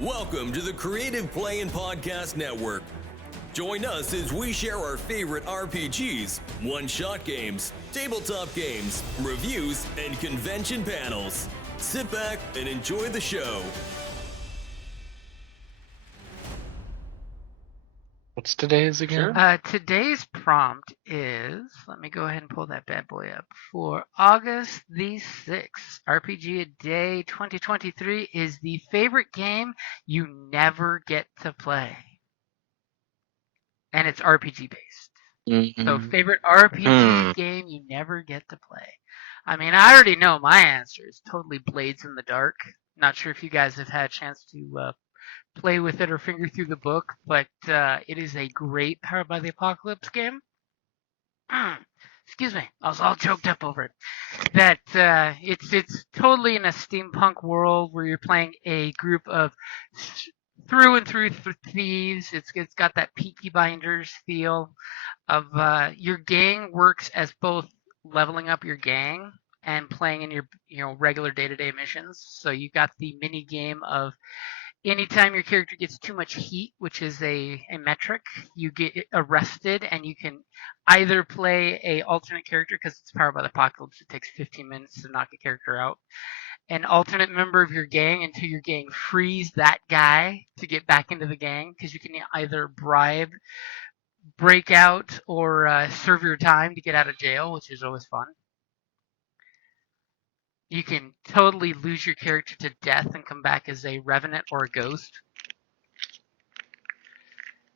Welcome to the Creative Play and Podcast Network. Join us as we share our favorite RPGs, one-shot games, tabletop games, reviews, and convention panels. Sit back and enjoy the show. What's today's again? Today's prompt is, let me go ahead and pull that bad boy up. For August the 6th, RPGaDay 2023 is the favorite game you never get to play. And it's RPG based. Mm-hmm. So favorite RPG game you never get to play. I mean, I already know my answer is totally Blades in the Dark. Not sure if you guys have had a chance to play with it or finger through the book, but it is a great Powered by the Apocalypse game. Excuse me, I was all choked up over it. That it's totally in a steampunk world where you're playing a group of through and through thieves. It's got that Peaky Blinders feel of your gang works as both leveling up your gang and playing in your regular day-to-day missions. So you got the mini game of anytime your character gets too much heat, which is a metric, you get arrested, and you can either play a alternate character because it's Powered by the Apocalypse. It takes 15 minutes to knock a character out. An alternate member of your gang until your gang frees that guy to get back into the gang, because you can either bribe, break out, or serve your time to get out of jail, which is always fun. You can totally lose your character to death and come back as a revenant or a ghost.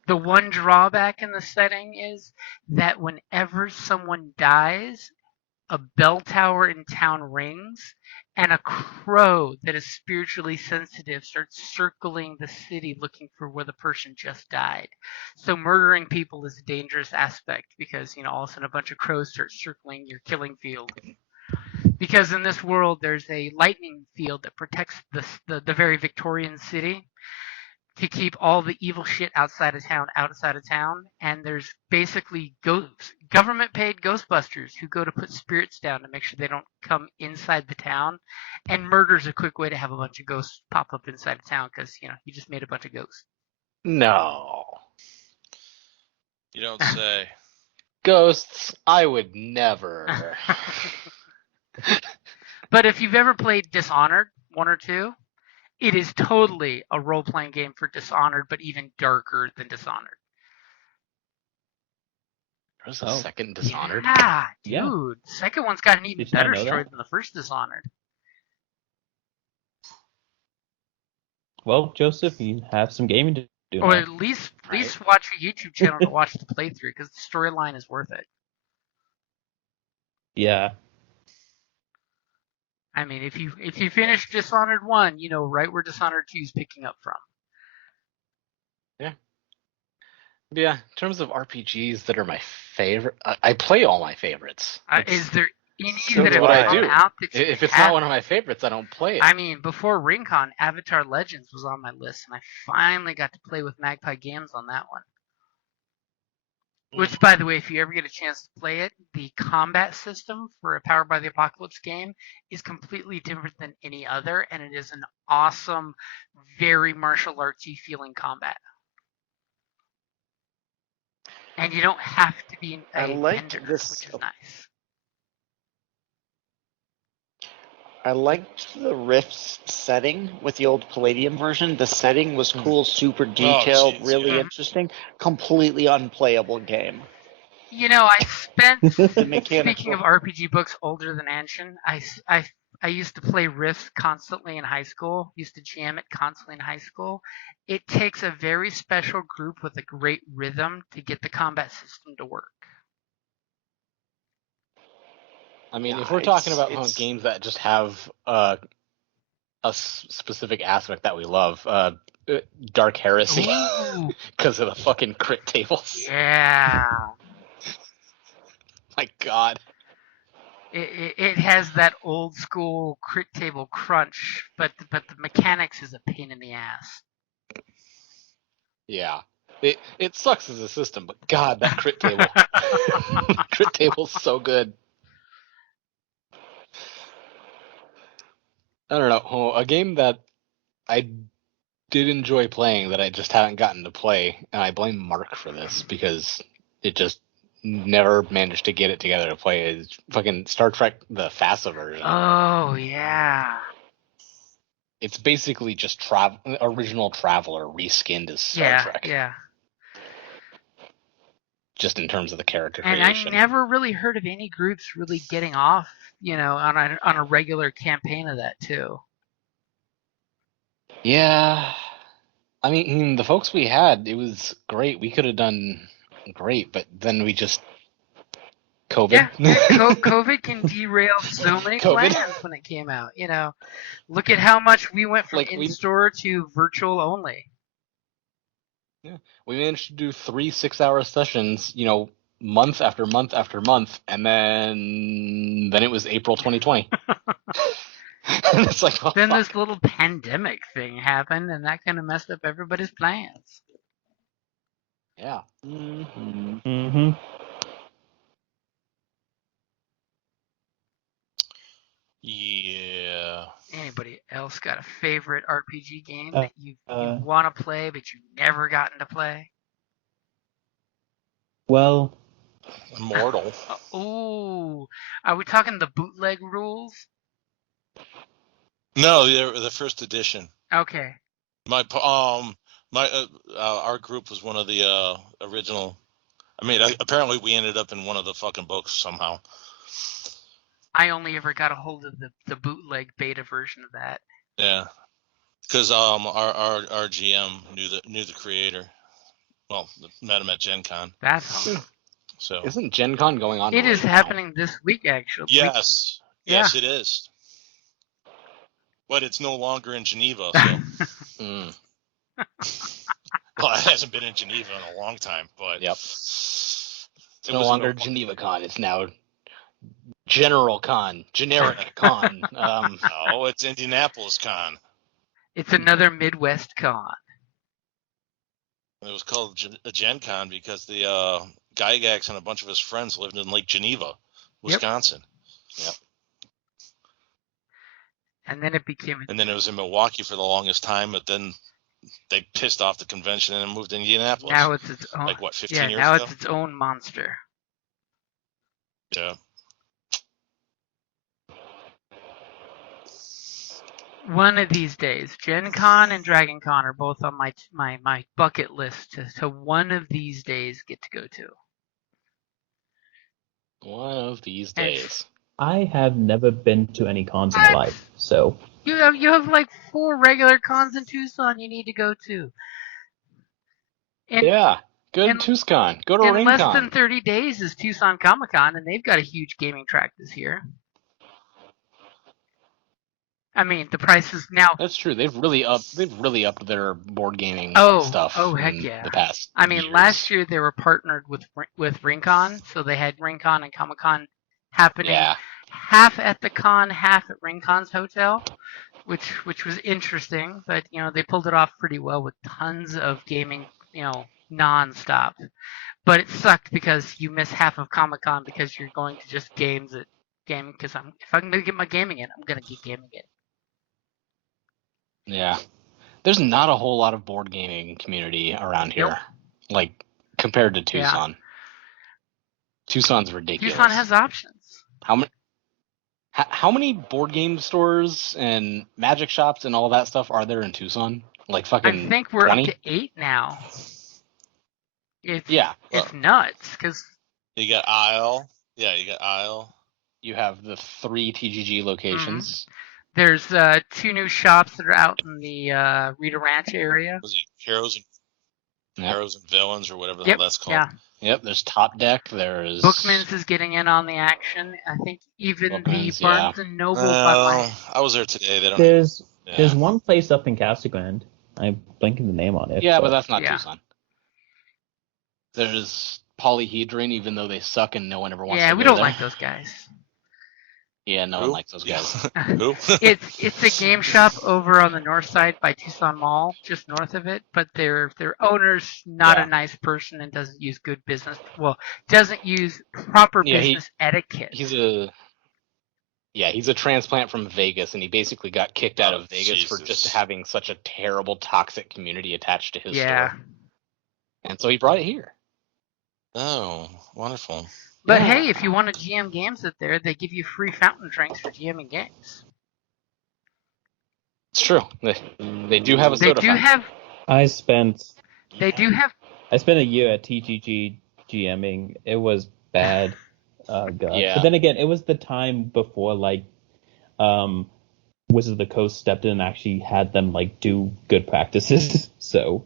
The one drawback in the setting is that whenever someone dies, a bell tower in town rings, and a crow that is spiritually sensitive starts circling the city looking for where the person just died. So murdering people is a dangerous aspect because, all of a sudden a bunch of crows start circling your killing field. Because in this world, there's a lightning field that protects the very Victorian city to keep all the evil shit outside of town. And there's basically government-paid Ghostbusters who go to put spirits down to make sure they don't come inside the town. And murder's a quick way to have a bunch of ghosts pop up inside of town because, you just made a bunch of ghosts. No. You don't say. Ghosts, I would never. But if you've ever played Dishonored 1 or 2, it is totally a role-playing game for Dishonored, but even darker than Dishonored. There's a second Dishonored? Yeah, dude. The second one's got an even better story than the first Dishonored. Well, Joseph, you have some gaming to do. Or at least watch a YouTube channel to watch the playthrough, because the storyline is worth it. Yeah. I mean, if you finish Dishonored 1, you know right where Dishonored 2 is picking up from. Yeah. Yeah, in terms of RPGs that are my favorite, I play all my favorites. Is there any So that have what I come do. out that you If it's have? not one of my favorites, I don't play it. I mean, before RingCon, Avatar Legends was on my list, and I finally got to play with Magpie Games on that one. Which, by the way, if you ever get a chance to play it, the combat system for a Powered by the Apocalypse game is completely different than any other, and it is an awesome, very martial artsy feeling combat. And you don't have to be a bender, which is nice. I liked the Rift's setting with the old Palladium version. The setting was cool, super detailed, geez, really yeah. interesting. Completely unplayable game. I spent, mechanics speaking of were- RPG books older than Anshin, I used to play Rift constantly in high school, used to jam it constantly in high school. It takes a very special group with a great rhythm to get the combat system to work. I mean, Yeah, if we're talking about it's- games that just have a specific aspect that we love, Dark Heresy, Ooh, because of the fucking crit tables. yeah. My God. It has that old school crit table crunch, but the mechanics is a pain in the ass. Yeah. It sucks as a system, but God, that crit table. Crit table's so good. I don't know. A game that I did enjoy playing that I just haven't gotten to play, and I blame Mark for this because it just never managed to get it together to play, is fucking Star Trek, the FASA version. Oh, yeah. It's basically just original Traveler reskinned as Star Trek. Yeah. Just in terms of the character And creation. I never really heard of any groups really getting off, on a regular campaign of that too. Yeah. I mean, the folks we had, it was great. We could have done great, but then we just... COVID? Yeah, COVID can derail so many plans when it came out. Look at how much we went from in-store to virtual only. Yeah, we managed to do 3 6-hour sessions, month after month after month, and then it was April 2020. And it's like, oh, then fuck. This little pandemic thing happened, and that kind of messed up everybody's plans. Yeah. Mm-hmm. Yeah. Anybody else got a favorite RPG game that you want to play but you've never gotten to play? Well, Immortal. Ooh, are we talking the bootleg rules? No, the first edition. Okay. Our group was one of the original. I mean, apparently we ended up in one of the fucking books somehow. I only ever got a hold of the bootleg beta version of that. Yeah, because our GM knew the creator. Well, met him at Gen Con. That's awesome. So isn't Gen Con going on? It is happening this week, actually. Yes, yes, it is. But it's no longer in Geneva. So. Well, it hasn't been in Geneva in a long time, but yep. It's no longer Geneva Con. It's now General Con, Generic Con. No, it's Indianapolis Con. It's another Midwest Con. It was called a Gen Con because the Gygax and a bunch of his friends lived in Lake Geneva, Wisconsin. Yep. And then it became... And then it was in Milwaukee for the longest time, but then they pissed off the convention and moved to Indianapolis. Now it's its own... 15 years ago? Now it's its own monster. Yeah. One of these days, Gen Con and Dragon Con are both on my bucket list to one of these days get to go to. One of these days. I have never been to any cons in my life, so... You have like 4 regular cons in Tucson you need to go to. Yeah, go to TucsCon. Go to RingCon. In less than 30 days is Tucson Comic Con, and they've got a huge gaming track this year. I mean, the prices now. That's true. They've really upped their board gaming stuff. Oh, heck yeah! The past. I mean, years. last year they were partnered with RingCon, so they had RingCon and Comic Con happening half at the con, half at RingCon's hotel, which was interesting. But they pulled it off pretty well with tons of gaming, nonstop. But it sucked because you miss half of Comic Con because you're going to just games at game. Because if I'm gonna get my gaming in, I'm gonna get gaming in. Yeah. There's not a whole lot of board gaming community around here, like compared to Tucson. Yeah. Tucson's ridiculous. Tucson has options. How many board game stores and magic shops and all that stuff are there in Tucson? Like fucking I think we're 20? up to 8 now. It's nuts because you got Isle. Yeah, you got Isle. You have the 3 TGG locations. Mm-hmm. There's 2 new shops that are out in the Rita Ranch area. Was it Heroes and Villains or whatever the hell that's called? Yeah. Yep, there's Top Deck, there's... Bookman's is getting in on the action. I think even Bookman's, the Barnes & Noble... I was there today. They don't... There's one place up in Casagrande. I'm blanking the name on it. Yeah, but that's not Tucson. There's Polyhedron, even though they suck and no one ever wants to go there. Yeah, we don't like those guys. Yeah, no one likes those guys. Who? It's a game shop over on the north side by Tucson Mall, just north of it. But their owner's not a nice person and doesn't use good business. Well, doesn't use proper business etiquette. He's a Yeah, he's a transplant from Vegas, and he basically got kicked out of Vegas for just having such a terrible, toxic community attached to his store. And so he brought it here. Oh, wonderful. But hey, if you want to GM games up there, they give you free fountain drinks for GMing games. It's true. They do have a soda fountain. I spent a year at TGG GMing. It was bad. God. Yeah. But then again, it was the time before Wizards of the Coast stepped in and actually had them do good practices. So.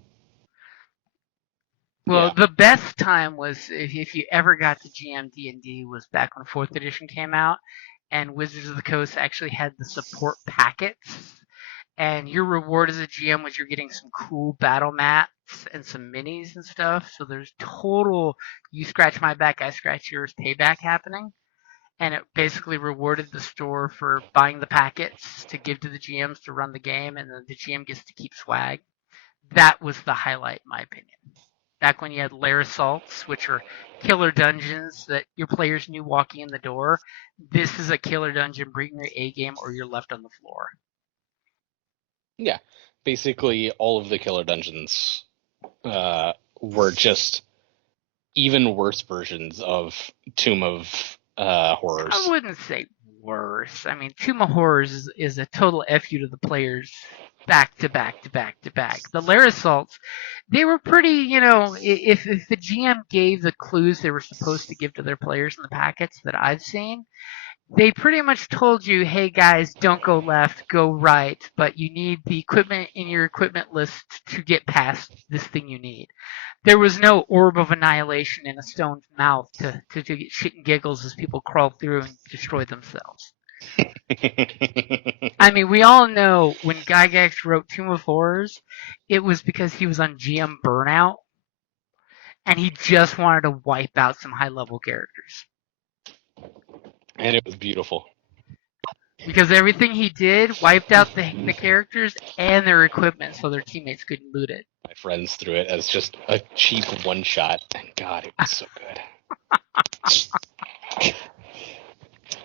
Well, the best time was if you ever got to GM D&D was back when 4th edition came out, and Wizards of the Coast actually had the support packets. And your reward as a GM was you're getting some cool battle mats and some minis and stuff. So there's total you scratch my back, I scratch yours payback happening. And it basically rewarded the store for buying the packets to give to the GMs to run the game, and then the GM gets to keep swag. That was the highlight, in my opinion. Back when you had lair assaults, which are killer dungeons that your players knew walking in the door. This is a killer dungeon, bring your A game or you're left on the floor. Yeah, basically all of the killer dungeons were just even worse versions of Tomb of Horrors. I wouldn't say worse. I mean, Tomb of Horrors is a total FU to the players back to back to back to back. The lair assaults, they were pretty, if the GM gave the clues they were supposed to give to their players in the packets that I've seen, they pretty much told you, hey guys, don't go left, go right, but you need the equipment in your equipment list to get past this thing you need. There was no orb of annihilation in a stone's mouth to get shit and giggles as people crawl through and destroy themselves. I mean, we all know when Gygax wrote Tomb of Horrors, it was because he was on GM burnout, and he just wanted to wipe out some high-level characters. And it was beautiful. Because everything he did wiped out the characters and their equipment so their teammates couldn't loot it. My friends threw it as just a cheap one-shot, and God, it was so good.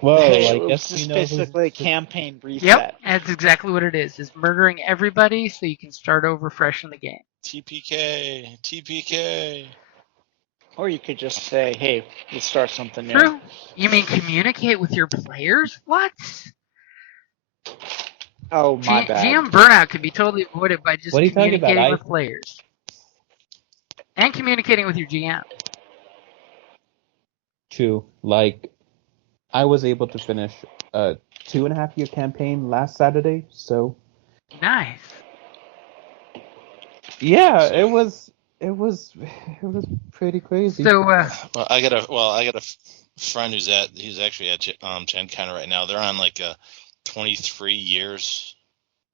Well, I guess it's basically a campaign reset. Yep, that's exactly what it is. It's murdering everybody so you can start over fresh in the game. TPK. Or you could just say, hey, let's start something new. True. You mean communicate with your players? What? Oh, my bad. GM burnout could be totally avoided by just communicating with players. And communicating with your GM. True. I was able to finish a 2.5-year campaign last Saturday, so... Nice. Yeah, it was pretty crazy. So, I got a friend who's actually at Gen Con right now. They're on 23 years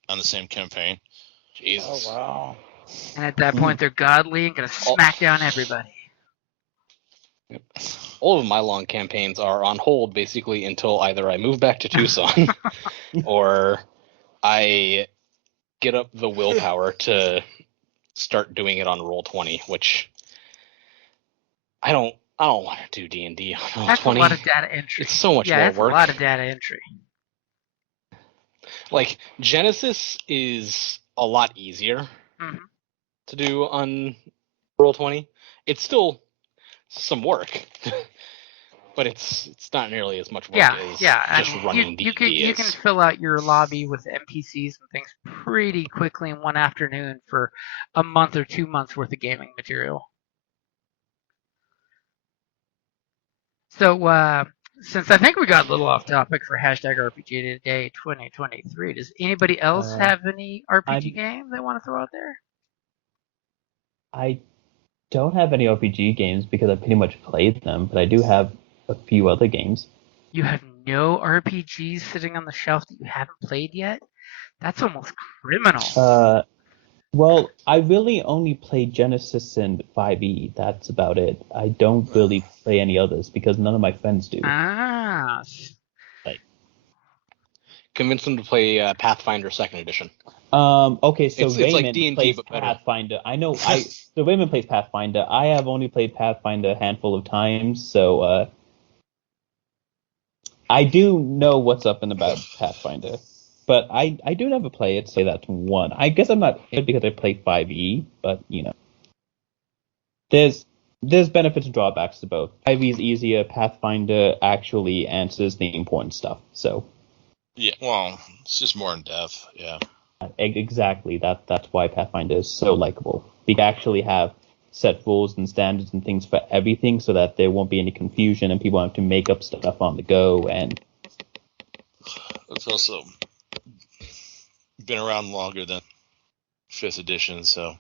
on the same campaign. Jesus. Oh wow! And at that point, they're godly and gonna smack down everybody. All of my long campaigns are on hold basically until either I move back to Tucson or I get up the willpower to start doing it on Roll20, which I don't want to do D&D on Roll20. That's a lot of data entry. It's so much more that's work. A lot of data entry. Genesys is a lot easier to do on Roll20. It's still some work, but it's not nearly as much work as just running D&D. You can fill out your lobby with NPCs and things pretty quickly in one afternoon for a month or 2 months worth of gaming material. So, since I think we got a little off topic for #RPGaDAY2023, does anybody else have any RPG game they want to throw out there? I don't have any RPG games because I pretty much played them, but I do have a few other games. You have no RPGs sitting on the shelf that you haven't played yet? That's almost criminal. Well, I really only play Genesys and 5e. That's about it. I don't really play any others because none of my friends do. Ah. Convince them to play Pathfinder 2nd Edition. Okay, so it's Raymond like D&D, plays but better. Pathfinder. So Raymond plays Pathfinder. I have only played Pathfinder a handful of times, so I do know what's up and about Pathfinder, but I do never play it. Say that's one. I guess I'm not it because I play 5e, but there's benefits and drawbacks to both. 5e is easier. Pathfinder actually answers the important stuff. So Yeah, well, it's just more in depth. Yeah. exactly that's why Pathfinder is so likable. We actually have set rules and standards and things for everything, so that there won't be any confusion and people have to make up stuff on the go. And It's also been around longer than 5th edition, so.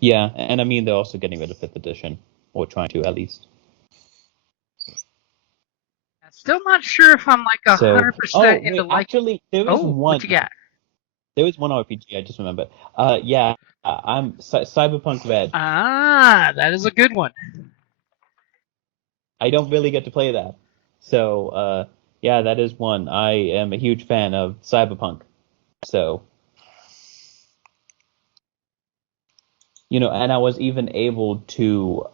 yeah, and I mean they're also getting rid of 5th edition, or trying to at least. Still not sure if I'm like 100% into like. Actually, there is one. What you got? There is one RPG I just remembered. I'm Cyberpunk Red. Ah, that is a good one. I don't really get to play that, so yeah, that is one. I am a huge fan of Cyberpunk, so and I was even able to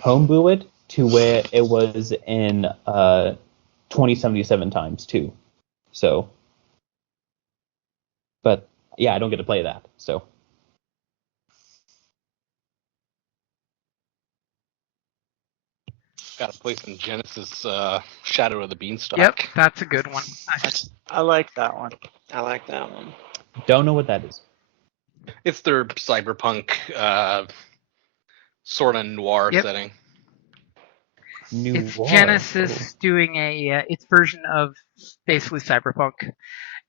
homebrew it to where it was in 2077 times too. So, but yeah, I don't get to play that. So, Got to play some Genesis Shadow of the Beanstalk. Yep, that's a good one. I like that one. I like that one. don't know what that is. It's their cyberpunk sort of noir setting. It's Genesis doing its version of basically Cyberpunk.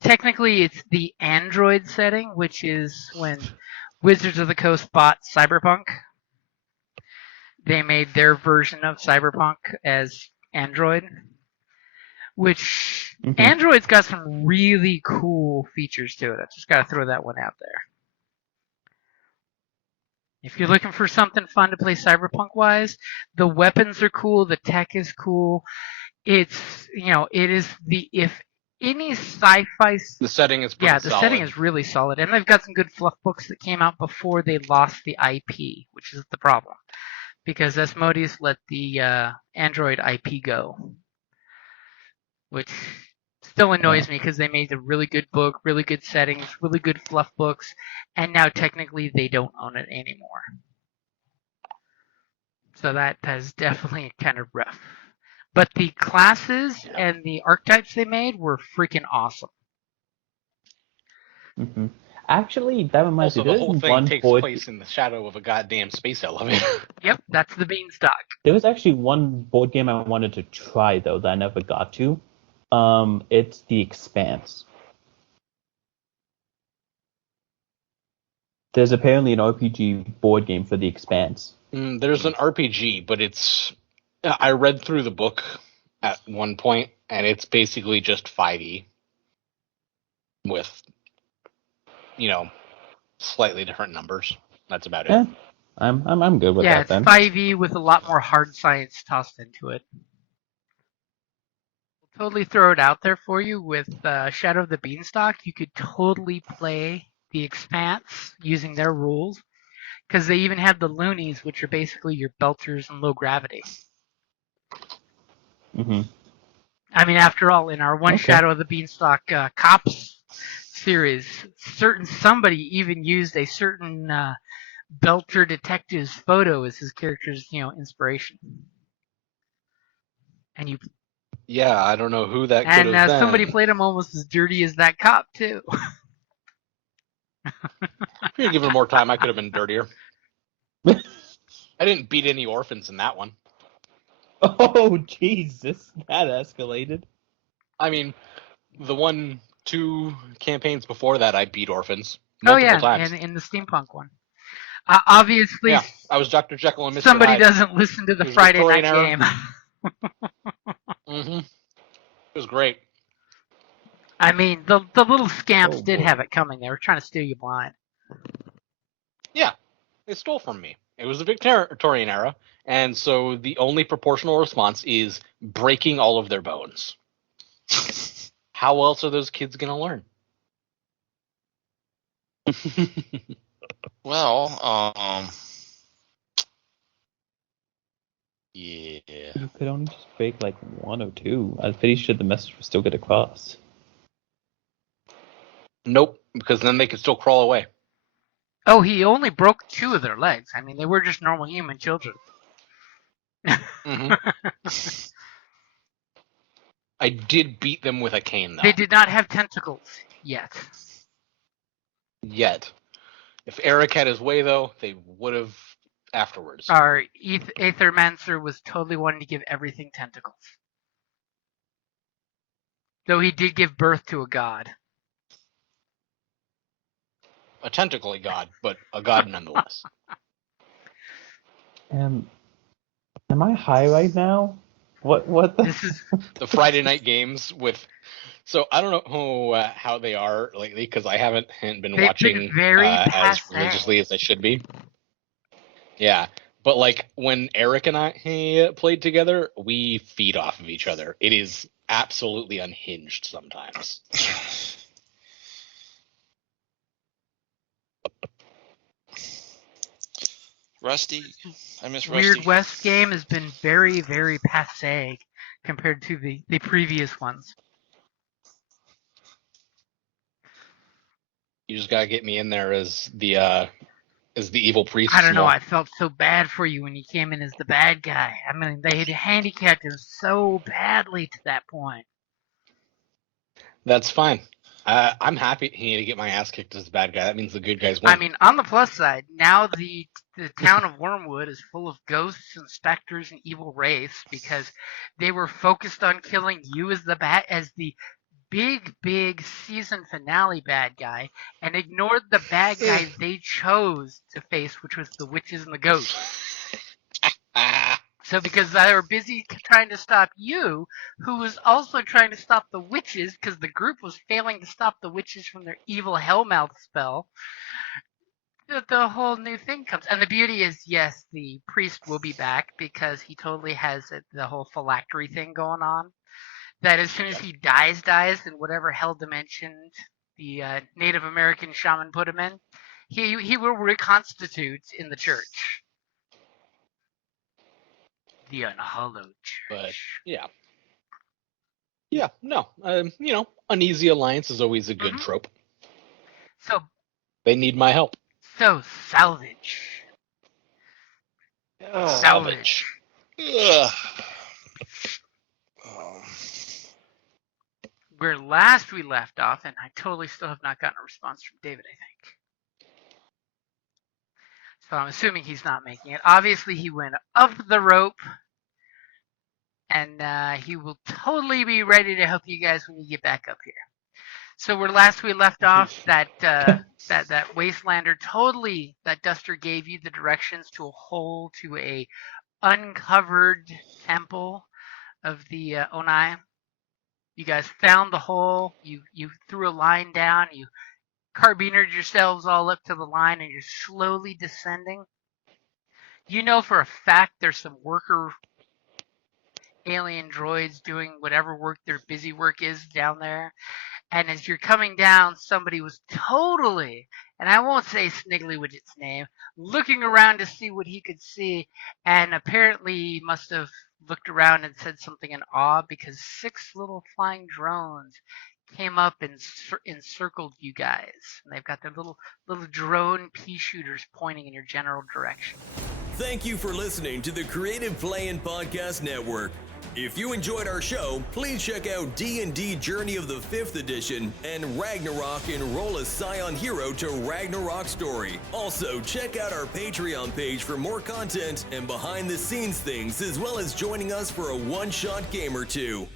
Technically, it's the Android setting, which is when Wizards of the Coast bought Cyberpunk. They made their version of Cyberpunk as Android, which Android's got some really cool features to it. I just got to throw that one out there. If you're looking for something fun to play Cyberpunk-wise, the weapons are cool, the tech is cool. It is if any sci-fi. The setting is pretty solid. Setting is really solid, and they've got some good fluff books that came out before they lost the IP, which is the problem, because Asmodeus let the Android IP go, which still annoys me because they made a really good book, really good settings, really good fluff books, and now technically they don't own it anymore. So that is definitely kind of rough. But the classes and the archetypes they made were freaking awesome. Actually, that reminds me. Also, the whole thing takes place in the shadow of a goddamn space elevator. Yep, that's the Beanstalk. There was actually one board game I wanted to try, though, that I never got to. It's The Expanse. There's apparently an RPG board game for The Expanse. There's an RPG, but I read through the book at one point, and it's basically just 5e with, slightly different numbers. That's about it. I'm good with that then. Yeah, it's 5e with a lot more hard science tossed into it. We'll totally throw it out there for you with Shadow of the Beanstalk. You could totally play The Expanse using their rules, because they even have the loonies, which are basically your belters and low gravity. I mean, after all, in our one Shadow of the Beanstalk Cops series, somebody even used a certain belter detective's photo as his character's, inspiration. And I don't know who that could have been. And somebody played him almost as dirty as that cop too. If you had given more time, I could have been dirtier. I didn't beat any orphans in that one. Oh, Jesus. That escalated. I mean, the 2 campaigns before that, I beat orphans multiple times. In the steampunk one. Obviously, I was Dr. Jekyll and Mr. Somebody Hyde. Doesn't listen to the Friday night game. It was great. I mean, the little scamps did have it coming. They were trying to steal you blind. Yeah, they stole from me. It was the Victorian era, and so the only proportional response is breaking all of their bones. How else are those kids going to learn? Well, Yeah. You could only just break like 1 or 2. I'm pretty sure the message would still get across. Nope, because then they could still crawl away. Oh, he only broke 2 of their legs. I mean, they were just normal human children. Mm-hmm. I did beat them with a cane, though. They did not have tentacles yet. Yet. If Eric had his way, though, they would have afterwards. Our Aethermancer was totally wanting to give everything tentacles. Though he did give birth to a god. A tentacly god, but a god nonetheless. Am I high right now? What the? This is The Friday night games with... So I don't know how they are lately, because I haven't been They've watching been very as passe. religiously as I should be. Yeah, but like when Eric and I played together, we feed off of each other. It is absolutely unhinged sometimes. Rusty, I miss Rusty. Weird West game has been very, very passe compared to the previous ones. You just gotta get me in there as the evil priest. I don't know, more. I felt so bad for you when you came in as the bad guy. I mean, they had handicapped him so badly to that point. That's fine. I'm happy to get my ass kicked as the bad guy. That means the good guys win. I mean, on the plus side, now the town of Wormwood is full of ghosts and specters and evil wraiths because they were focused on killing you as the big season finale bad guy and ignored the bad guy they chose to face, which was the witches and the ghosts. So because they were busy trying to stop you, who was also trying to stop the witches, because the group was failing to stop the witches from their evil hellmouth spell, the whole new thing comes. And the beauty is, yes, the priest will be back because he totally has the whole phylactery thing going on. That as soon as he dies in whatever hell dimension the Native American shaman put him in, he will reconstitute in the church. The unhallowed church. But yeah, no. Uneasy alliance is always a good trope. So They need my help. So Salvage. Salvage. Ugh. Where last we left off, and I totally still have not gotten a response from David, I think. So I'm assuming he's not making it. Obviously, he went up the rope, and he will totally be ready to help you guys when you get back up here. So where last we left off, that Wastelander that Duster gave you the directions to a hole to a uncovered temple of the Onai. You guys found the hole. You threw a line down. You carbinered yourselves all up to the line, and you're slowly descending. You know for a fact there's some worker alien droids doing whatever work their busy work is down there. And as you're coming down, somebody was totally, and I won't say Sniggly Widget's name, looking around to see what he could see, and apparently must have looked around and said something in awe because 6 little flying drones came up and encircled you guys. And they've got their little drone pea shooters pointing in your general direction. Thank you for listening to the Creative Play and Podcast Network. If you enjoyed our show, please check out D&D Journey of the 5th Edition and Ragnarok Enroll a Scion Hero to Ragnarok Story. Also, check out our Patreon page for more content and behind-the-scenes things, as well as joining us for a one-shot game or two.